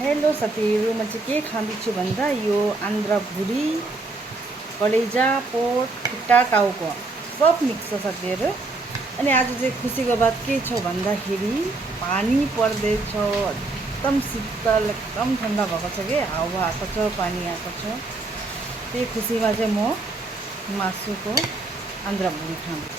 Hello साथीहरु, म चाहिँ के खाँदैछु भन्दा यो आन्द्रा भुडी, koleja, पोर्क, खुट्टा, टाउको सब मिक्स छ साथीहरु। अनि आज चाहिँ खुसीको बात के छ भन्दाखेरि पानी पर्दैछ, एकदम शीतल, एकदम ठन्डा भएको छ के, हावा आएको छ, पानी आएको छ। त्यही खुसीमा चाहिँ म मासुको आन्द्रा भुडी खान्छु।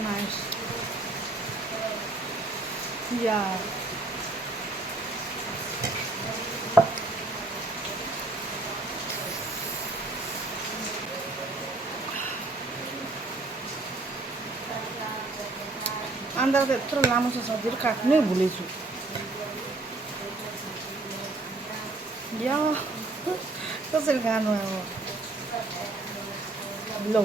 Nice. Yeah. आन्द्रा त यत्रो लामो छ साथीहरु, काट्नै भुलेछु। या कसरी खानु अब? लो